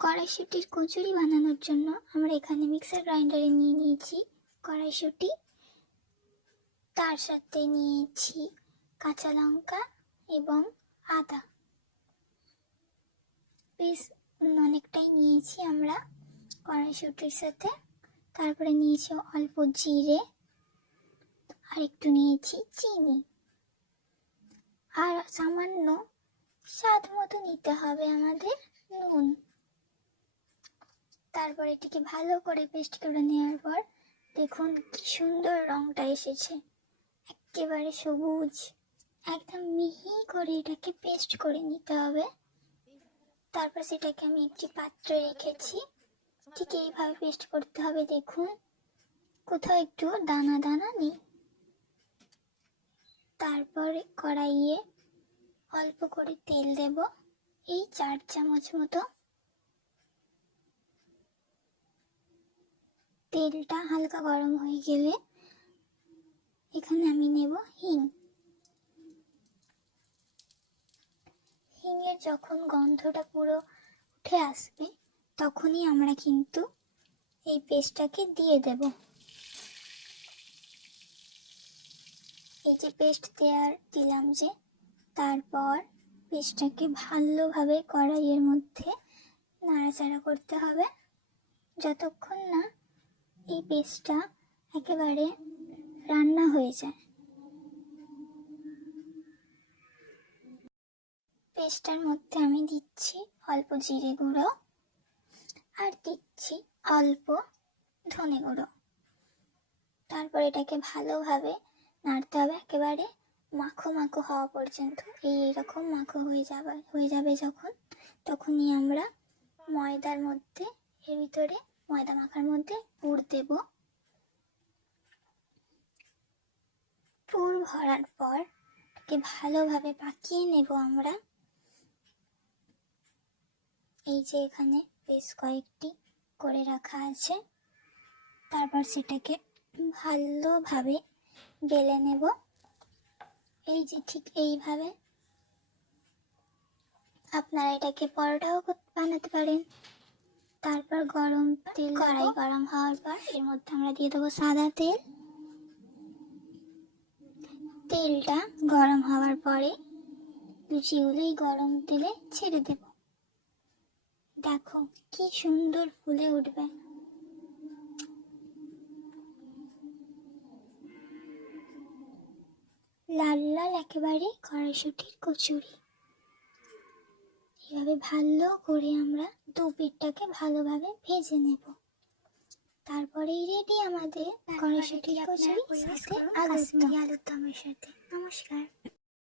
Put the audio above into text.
কড়াইশুঁটির কচুরি বানানোর জন্য আমরা এখানে মিক্সার গ্রাইন্ডারে নিয়ে নিয়েছি কড়াইশুঁটি, তার সাথে নিয়েছি কাঁচা লঙ্কা এবং আদা। বেশ অনেকটাই নিয়েছি আমরা কড়াইশুঁটির সাথে। তারপরে নিয়েছি অল্প জিরে, আর একটু নিয়েছি চিনি, আর সামান্য স্বাদ মতো নিতে হবে আমাদের নুন। তারপর এটিকে ভালো করে পেস্ট করে নেওয়ার পর দেখুন কি সুন্দর রংটা এসেছে, একেবারে সবুজ। একদম মিহি করে এটাকে পেস্ট করে নিতে হবে। তারপর সেটাকে আমি একটি পাত্রে রেখেছি। ঠিক এইভাবে পেস্ট করতে হবে। দেখুন কোথাও একটু দানা দানা নেই। তারপরে কড়াইয়ে অল্প করে তেল দেব, এই 4 চামচ মতো। তেলটা হালকা গরম হয়ে গেলে এখানে আমি নেব হিং। হিঙের যখন গন্ধটা পুরো উঠে আসবে তখনই আমরা কিন্তু এই পেস্টটাকে দিয়ে দেব। এই যে পেস্ট দিলাম যে, তারপর পেস্টটাকে ভালোভাবে কড়াইয়ের মধ্যে নাড়াচাড়া করতে হবে যতক্ষণ না এই পেস্টটা একেবারে রান্না হয়ে যায়। পেস্টটার মধ্যে আমি দিচ্ছি অল্প জিরে গুঁড়ো, আর দিচ্ছি অল্প ধনে গুঁড়ো। তারপর এটাকে ভালোভাবে নাড়তে হবে একেবারে মাখো মাখো হওয়া পর্যন্ত। এইরকম মাখো হয়ে যাবে যখন, তখনই আমরা ময়দার মধ্যে, এর ভিতরে ময়দা মাখার মধ্যে পুর দেব। পুর ভরার পর এটাকে ভালোভাবে পাকিয়ে নেব আমরা। এই যে এখানে বেশ কয়েকটি করে রাখা আছে। তারপর সেটাকে ভালোভাবে বেলে নেব। এই যে ঠিক এইভাবে। আপনারা এটাকে পরোটাও বানাতে পারেন। তারপর কড়াই গরম হওয়ার পর এর মধ্যে আমরা দিয়ে দেবো সাদা তেল। তেলটা গরম হওয়ার পরে লুচিগুলো এই গরম তেলে ছেড়ে দেব। দেখো কি সুন্দর ফুলে উঠবে। লাল লাল একেবারে কড়াইশুঁটির কচুরি। এইভাবে ভালো করে আমরা দু পিঠটাকে ভালোভাবে ভেজে নেব। তারপরেই রেডি আমাদের কড়াইশুঁটির কচুরি সাথে আলুর দমের সাথে। নমস্কার।